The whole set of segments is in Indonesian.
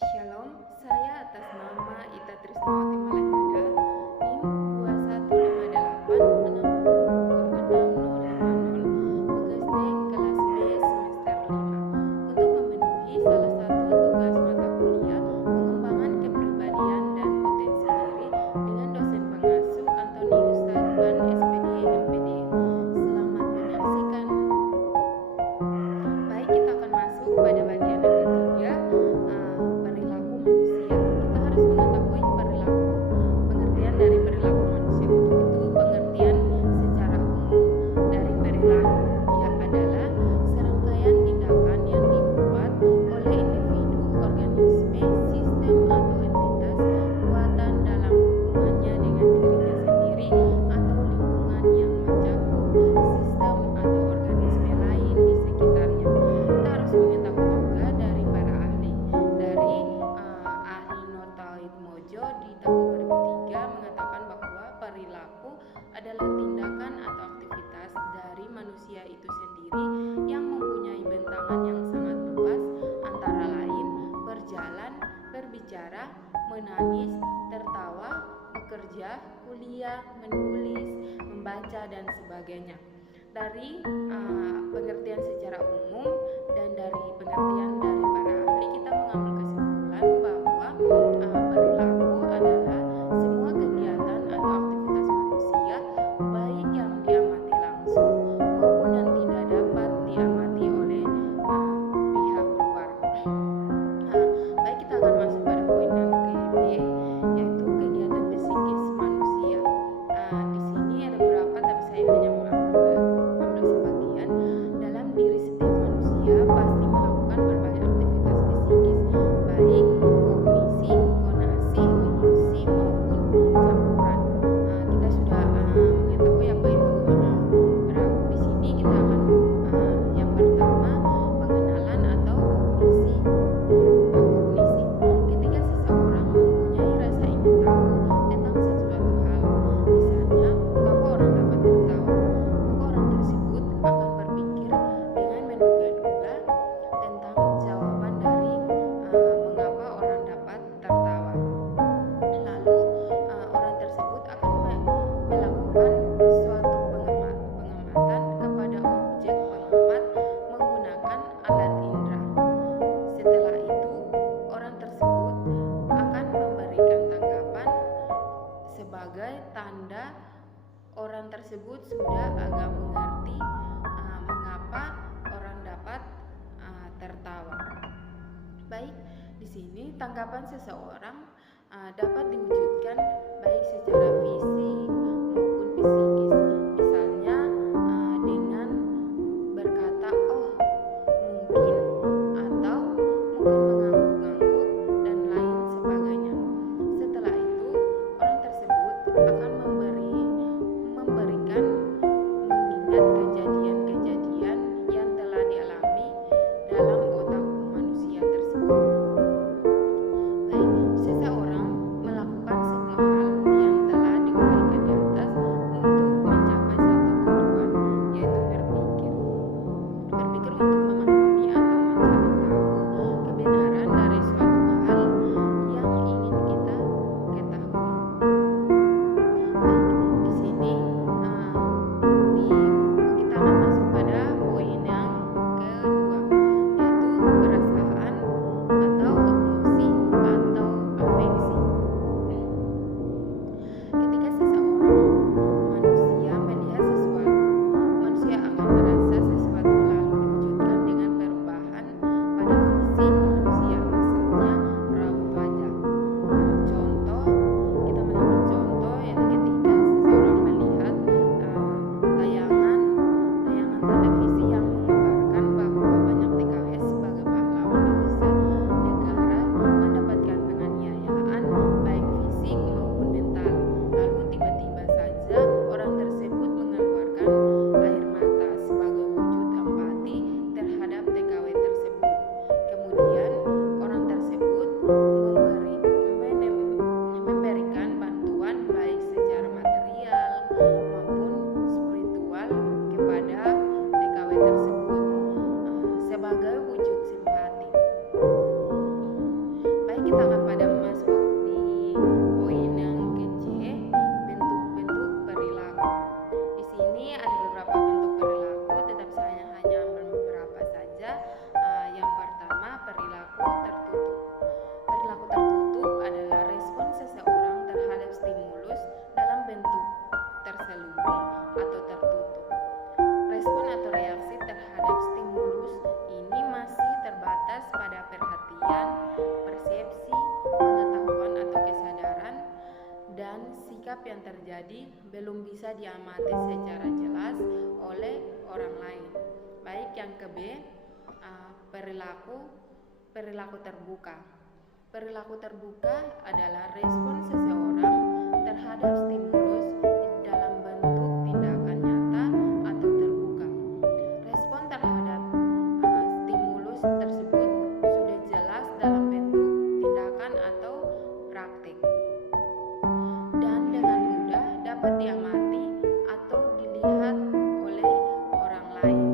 Shalom, saya atas nama Ita Trisnawati Malahada, NIM 215860206050, tugas D kelas B semester 5, untuk memenuhi salah satu tugas mata kuliah pengembangan kepribadian dan potensi diri dengan dosen pengasuh Antonius Sarban SPD MPD. Selamat menyaksikan. Baik, kita akan masuk pada bagian yang ketiga, perilaku manusia. Kita harus mengetahui pengertian dari perilaku manusia. Untuk itu, pengertian secara umum dari perilaku adalah serangkaian tindakan yang dibuat oleh individu, organisme, sistem atau entitas buatan dalam hubungannya dengan dirinya sendiri atau lingkungan yang mencakup sistem atau organisme lain di sekitarnya. Kita harus mengetahui juga dari para ahli. Dari ahli Notaid Mojo di tahun 2003 mengatakan bahwa perilaku adalah tindakan atau aktivitas dari manusia itu sendiri yang mempunyai bentangan yang sangat luas, antara lain berjalan, berbicara, menangis, tertawa, bekerja, kuliah, menulis, membaca, dan sebagainya. Dari pengertian secara umum dan dari pengertian dari para ahli, kita mengambil kesimpulan bahwa perilaku adalah semua kegiatan atau aktivitas manusia, baik yang diamati langsung maupun yang tidak dapat diamati oleh pihak luar. Baik, kita akan masuk pada poin yang ke-B, yaitu kegiatan psikis manusia. Di sini ada beberapa, tapi saya hanya mengambil sebagian. Dalam diri setiap manusia pasti melakukan berbagai aktivitas psikis, baik kognisi, konasi, emosi maupun campuran. Kita sudah mengetahui apa itu perilaku. Di sini kita akan yang pertama, pengenalan atau kognisi. Ketika seseorang mempunyai rasa ingin tahu tentang sesuatu hal, misalnya mengapa orang dapat tertawa, maka orang tersebut akan berpikir dengan menduga-duga tentang jawaban dari mengapa orang dapat tertawa. Lalu orang tersebut akan melakukan suatu pengamatan kepada objek pengamat menggunakan alat indera. Setelah itu, orang tersebut akan memberikan tanggapan sebagai tanda orang tersebut sudah agak mengerti mengapa orang dapat tertawa. Baik, di sini tanggapan seseorang dapat diwujudkan baik secara fisik maupun psikis. Misalnya dengan berkata "oh, mungkin", atau mungkin mengangguk-angguk, dan lain sebagainya. Setelah itu, orang tersebut akan memberikan mengingat kejadian-kejadian yang telah dialami dalam otak manusia tersebut. Baik, seseorang melakukan semua hal yang telah diulangi jadi belum bisa diamati secara jelas oleh orang lain. Baik, yang ke B, perilaku terbuka. Perilaku terbuka adalah respon seseorang terhadap stimulus dalam bentuk tindakan nyata atau terbuka. Respon terhadap stimulus tersebut sudah jelas dalam bentuk tindakan atau praktik, dan dengan mudah dapat diamati atau dilihat oleh orang lain.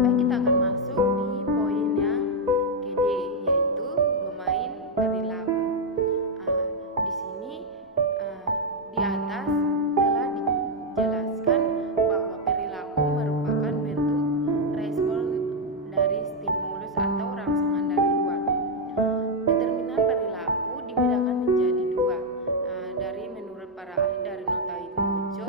Baik, kita akan masuk di poin yang ke D, yaitu domain perilaku. Di sini di atas telah dijelaskan bahwa perilaku merupakan bentuk respon dari stimulus atau rangsangan dari luar. Determinan perilaku dibedakan menjadi dua. Dari menurut para ahli dari nota Itmojo,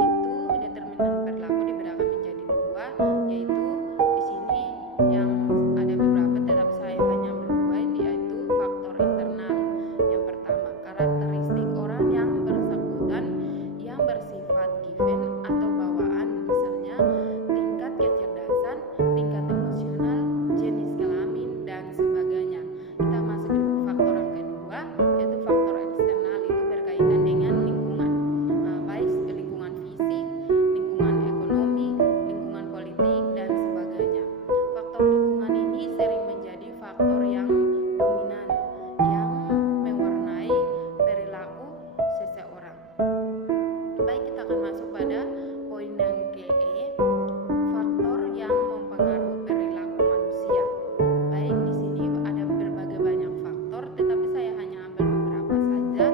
itu determinan perilaku dibedakan menjadi dua, yaitu di sini yang ada beberapa, tetapi saya hanya ambil dua, yaitu faktor internal. Yang pertama, karakteristik orang yang bersangkutan yang bersifat given atau bawaan, misalnya tingkat kecerdasan, tingkat emosional, jenis kelamin, dan sebagainya. Kita masuk ke faktor yang kedua, yaitu faktor eksternal, itu berkaitan dengan lingkungan, baik lingkungan fisik, lingkungan ekonomi, lingkungan politik, dan sebagainya. Faktor lingkungan ini sering menjadi faktor yang dominan yang mewarnai perilaku seseorang. Baik, kita akan masuk pada poin yang ke E, faktor yang mempengaruhi perilaku manusia. Baik, di sini ada berbagai banyak faktor, tetapi saya hanya ambil beberapa saja,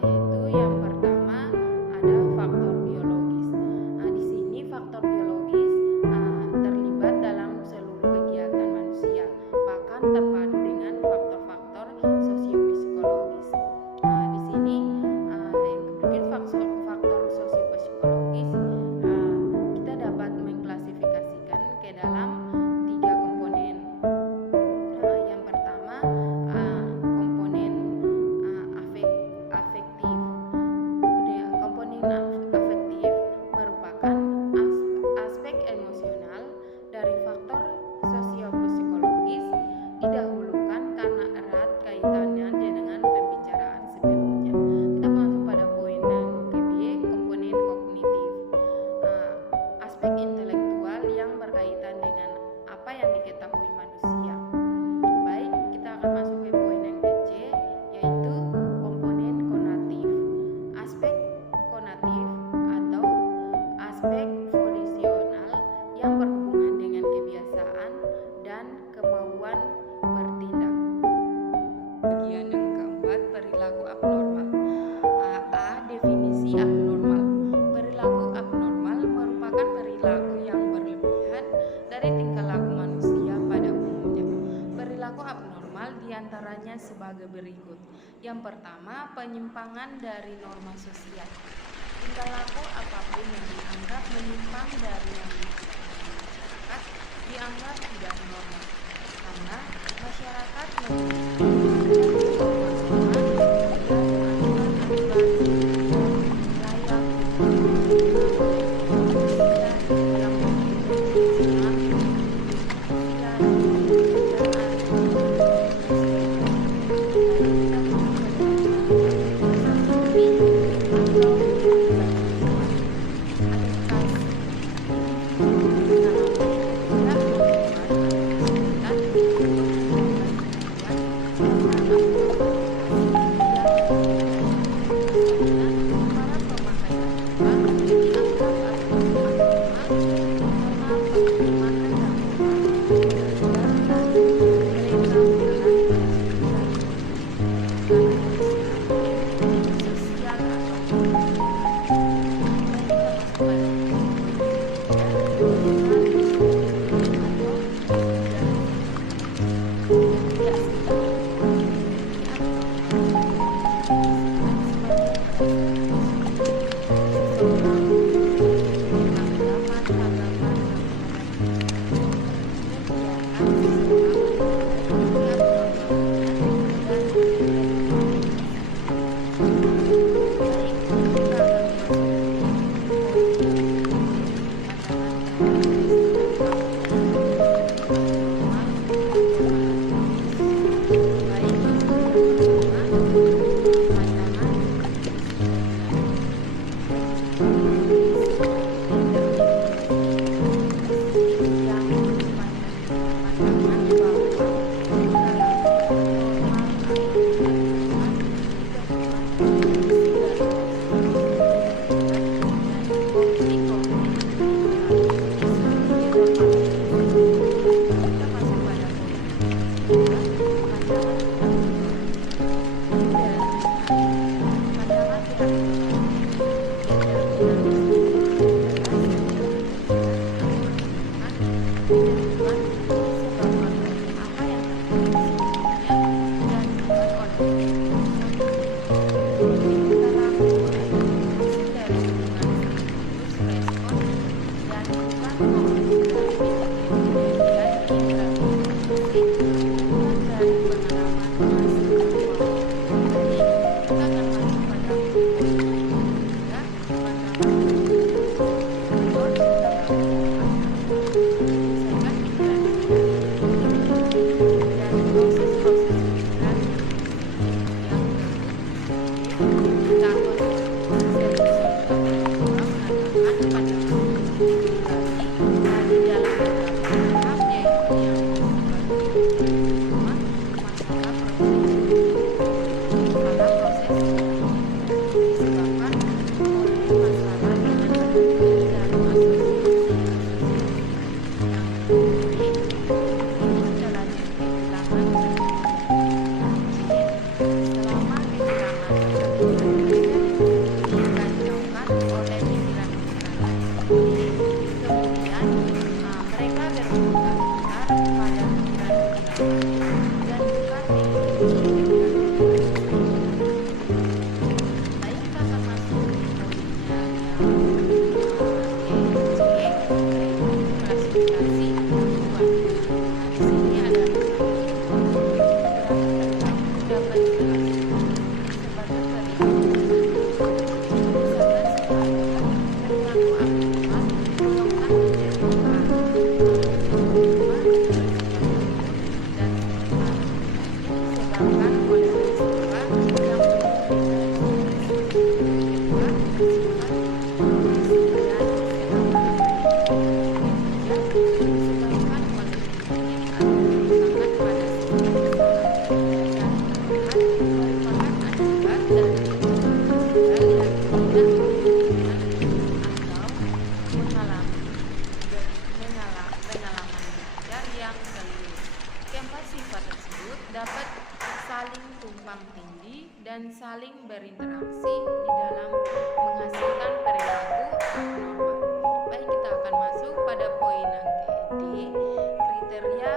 yaitu yang pertama ada faktor biologis. Di sini faktor biologis terlibat dalam seluruh kegiatan manusia, bahkan terpadu dengan faktor-faktor sosiopsikologis. Di sini yang faktor sosiopsikologis kita dapat mengklasifikasikan ke dalam 3 komponen. Yang pertama, komponen afektif. Komponen afektif merupakan aspek emosional dari faktor sosiopsikologis, didahulukan karena erat kaitannya dengan pembicaraan sebelumnya. Kita masuk pada poin yang ke B, komponen kognitif. Aspek intelektual yang berkaitan dengan apa yang diketahui manusia. Baik, kita akan masuk ke poin yang ke C, yaitu komponen konatif. Aspek konatif atau aspek volisional yang berhubungan dengan kebiasaan dan kemauan bertindak. Bagian yang keempat, perilaku abnormal. Definisi abnormal. Perilaku abnormal merupakan perilaku yang berlebihan dari tingkah laku manusia pada umumnya. Perilaku abnormal diantaranya sebagai berikut. Yang pertama, penyimpangan dari norma sosial. Tingkah laku apapun yang dianggap menyimpang dari yang masyarakat dianggap tidak normal, karena masyarakat memiliki saling tumpang tindih, dan saling berinteraksi di dalam menghasilkan perilaku abnormal. Baik, kita akan masuk pada poin yang D, kriteria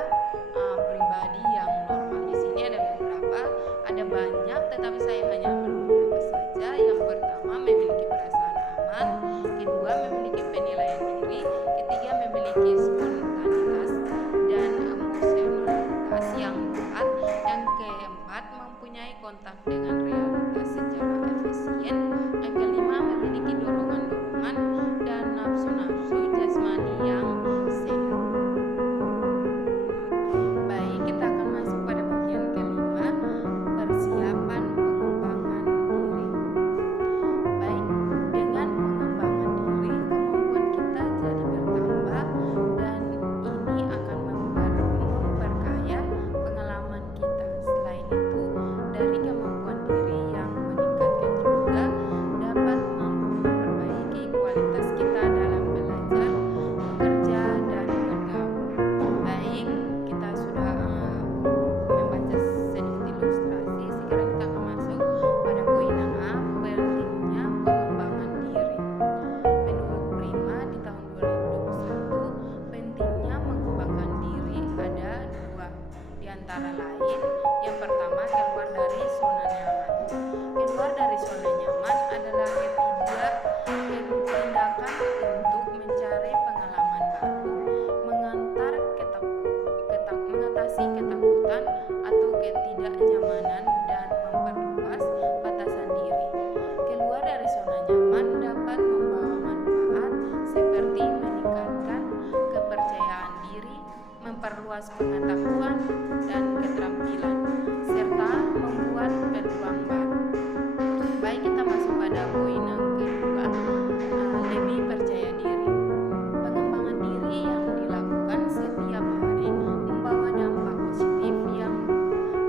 pribadi yang normal. Di sini ada beberapa, ada banyak, tetapi saya hanya ambil beberapa saja. Yang pertama, memiliki perasaan aman. Kedua, memiliki penilaian diri. Ketiga, memiliki spontanitas dan emosionalitas yang kuat. Yang keempat, mempunyai kontak dengan realitas secara efisien. Yang kelima, memiliki dorongan-dorongan dan nafsu-nafsu jasmani yang sehat. Baik, kita akan masuk pada bagian kelima, persiapan pengembangan diri. Baik, dengan pengembangan diri, kemampuan kita jadi bertambah, dan ini akan memperkaya pengalaman kita. Selain itu, dari kemampuan diri yang meningkatkan juga dapat memperbaiki kualitas kita dalam belajar, bekerja, dan bergaul. Baik, kita sudah membaca sedikit ilustrasi. Sekarang kita akan masuk pada poin yang A, pentingnya pengembangan diri. Menurut Prima di tahun 2021, pentingnya mengembangkan diri ada dua, di antara lain yang pertama, keluar dari zona nyaman. Keluar dari zona nyaman adalah tindakan untuk mencari pengalaman baru, mengatasi ketakutan atau ketidaknyamanan, dan memperluas batasan diri. Keluar dari zona nyaman dapat membawa manfaat seperti meningkatkan kepercayaan diri, memperluas pengetahuan dan keterampilan, serta membuat peluang baru. Baik, kita masuk pada poin yang kedua, lebih percaya diri. Pengembangan diri yang dilakukan setiap hari membawa dampak positif yang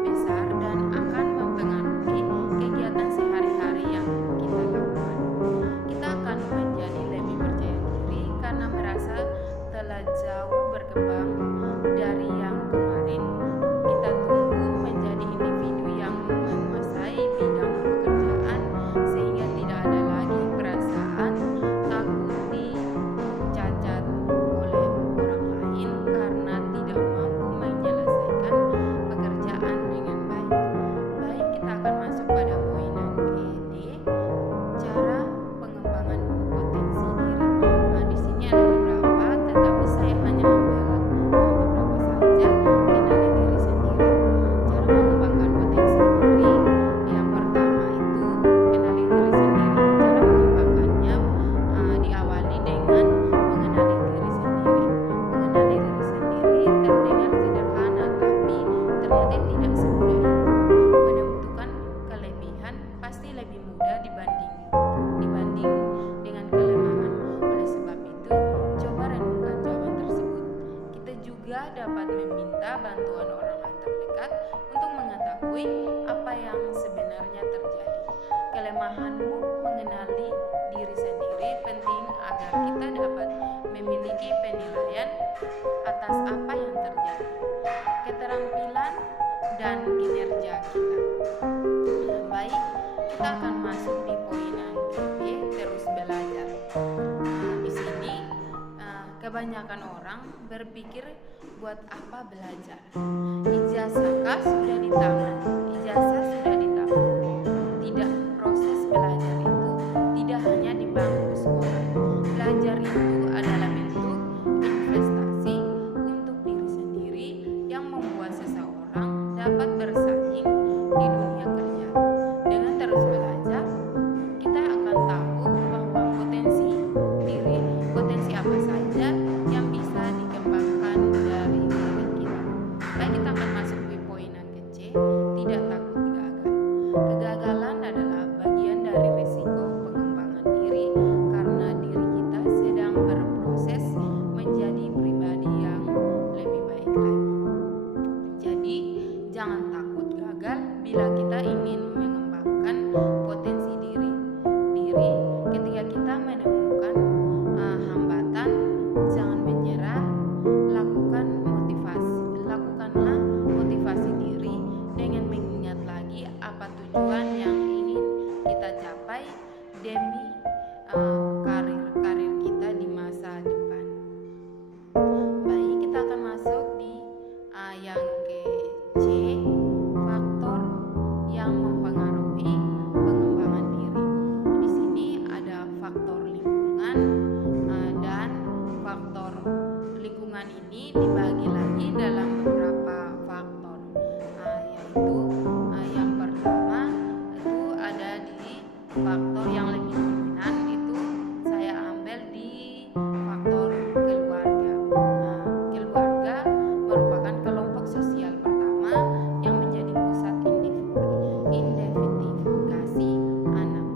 besar dan akan mempengaruhi kegiatan sehari-hari yang kita lakukan. Kita akan menjadi lebih percaya diri karena merasa telah jauh berkembang dari yang kemarin. Kita tumbuh menjadi individu yang menguasai bidang pekerjaan, sehingga tidak ada lagi perasaan takut dicacat oleh orang lain karena tidak mampu menyelesaikan pekerjaan dengan baik. Baik, kita akan masuk pada poin yang D, cara pengembangan potensi diri. Di sini ada beberapa, tetapi saya hanya ambil beberapa saja. Kenali diri sendiri. Cara mengembangkan potensi diri, yang pertama itu kenali diri sendiri. Cara mengembangkannya diawali dengan mengenali diri sendiri. Mengenali diri sendiri terdengar sederhana, tapi ternyata tidak semudah itu. Menemukan kelebihan pasti lebih mudah dibanding dengan kelemahan. Oleh sebab itu, coba renungkan jawaban tersebut. Kita juga dapat meminta bantuan orang lain terdekat untuk mengetahui apa yang sebenarnya terjadi. Kelemahanmu mengenali diri sendiri penting agar kita dapat memiliki penilaian atas apa yang terjadi, keterampilan dan kinerja kita. Baik, kita akan masuk di poin yang B, terus belajar. Di sini kebanyakan orang berpikir, buat apa belajar? Ijazahkah sudah di tangan? Ijazah sudah di tangan. Tidak, proses belajar itu tidak hanya di bangku sekolah. Belajar itu adalah bentuk investasi untuk diri sendiri yang membuat seseorang dapat bersaing di dunia kerja. Dengan terus belajar, kita akan tahu bahwa potensi apa saja yang bisa dikembangkan dari diri kita. Baik, kita akan masuk di poin yang C, tidak takut gagal. Kegagalan adalah bagian dari risiko pengembangan diri karena diri kita sedang berproses menjadi pribadi yang lebih baik lagi. Jadi, jangan takut gagal bila kita ingin mengembangkan potensi diri. Ketika kita menemukan hambatan, jangan menyerah. Lakukanlah motivasi diri dengan mengingat yaitu yang pertama itu ada di faktor yang lebih dominan, itu saya ambil di faktor keluarga. Keluarga merupakan kelompok sosial pertama yang menjadi pusat identifikasi anak.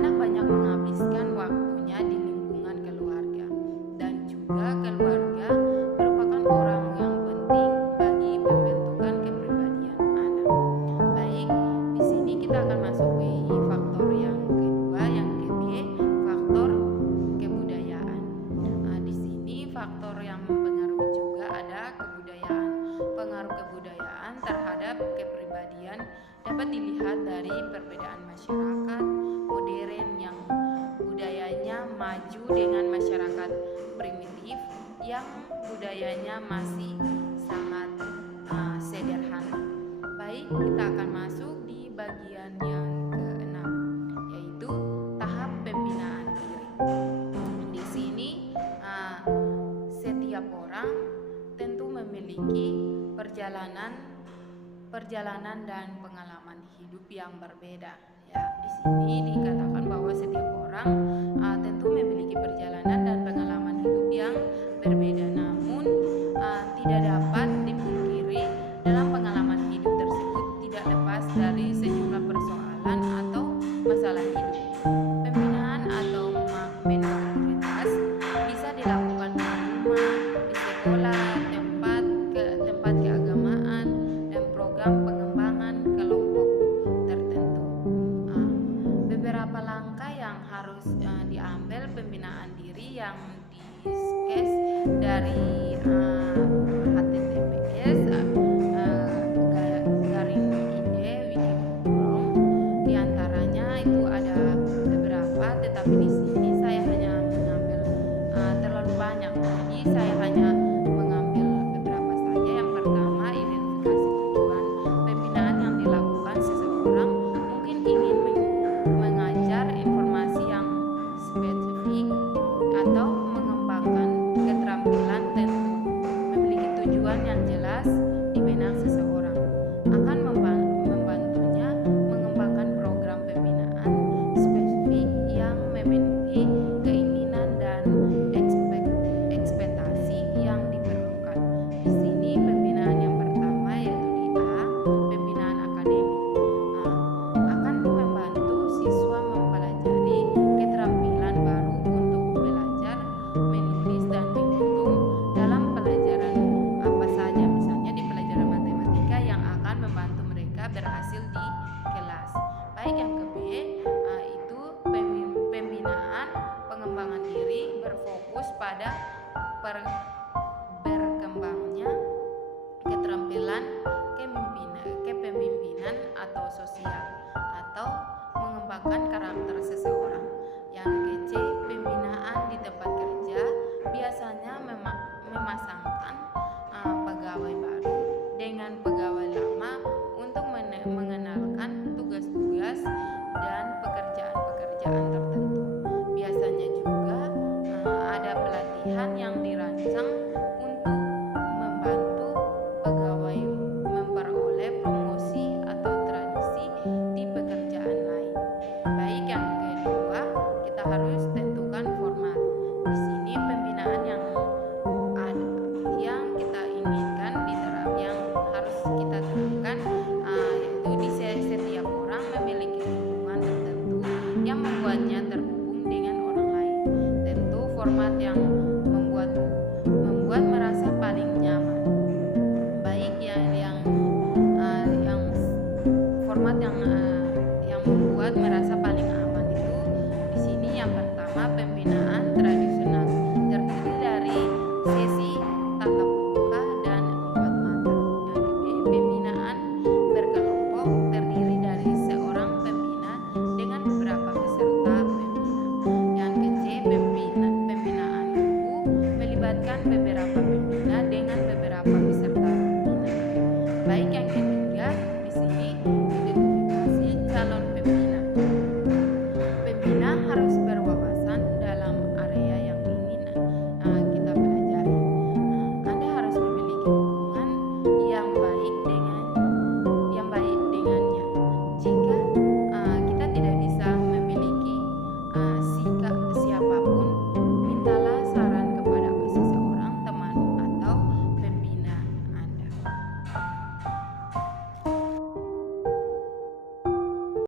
Anak banyak menghabiskan waktunya di lingkungan keluarga, dan juga keluarga merupakan orang yang penting bagi pembentukan kepribadian anak. Baik, di sini kita akan masuk ke faktor yang kedua, yang ke-B, faktor kebudayaan. Di sini faktor yang mempengaruhi juga ada kebudayaan. Pengaruh kebudayaan terhadap kepribadian dapat dilihat dari perbedaan masyarakat modern yang budayanya maju dengan masyarakat primitif yang budayanya masih sangat sederhana. Baik, kita akan masuk di bagian yang ke-6, yaitu tahap pembinaan diri. Di sini setiap orang tentu memiliki perjalanan dan pengalaman hidup yang berbeda. Ya, di sini dikatakan bahwa setiap orang tentu memiliki perjalanan dan pengalaman hidup yang berbeda. Namun tidak dapat dipungkiri dalam pengalaman hidup tersebut tidak lepas dari sejumlah persoalan atau masalah hidup. Pembinaan atau mentalititas bisa dilakukan di rumah, di sekolah, tempat keagamaan, dan program pengembangan kelompok tertentu. Beberapa langkah yang harus diambil pembinaan diri yang diskes dari https garing ide Wikiforum. Di antaranya itu ada beberapa, tetapi di sini saya hanya mengambil terlalu banyak, jadi saya hanya mengambil beberapa saja. Yang pertama, identifikasi tujuan pembinaan yang dilakukan seseorang mungkin ingin mengajar informasi yang spesifik atau mengembangkan keterampilan tentu. Memiliki tujuan yang jelas di benak seseorang akan membantunya mengembangkan program pembinaan spesifik yang memenuhi keinginan dan ekspektasi yang diperlukan. Di sini pembinaan yang pertama yaitu di A, pembinaan akademik. Akan membantu siswa mempelajari keterampilan baru untuk belajar menulis dan menghitung dalam pelajaran apa saja, misalnya di pelajaran matematika yang akan membantu mereka berhasil di kelas. Baik, yang ke-B itu pembinaan pengembangan diri berfokus pada berkembangnya keterampilan kepemimpinan atau sosial, atau mengembangkan karakter seseorang. Yang ke-C, pembinaan di tempat kerja biasanya memasangkan pegawai baru dengan pegawai lama untuk mengenalkan tugas-tugas dan pekerjaan-pekerjaan tertentu. Biasanya juga ada pelatihan yang dirancang untuk membantu pegawai memperoleh promosi atau tradisi di pekerjaan lain. Baik, yang kedua, kita harus tentukan format. Di sini pembinaan yang kita inginkan yang harus kita terapkan yaitu di setiap orang memiliki hubungan tertentu yang membuatnya terhubung dengan orang lain. Tentu format yang membuat merasa paling nyaman. Baik, yang format yang membuat merasa paling aman itu di sini yang pertama pembinaan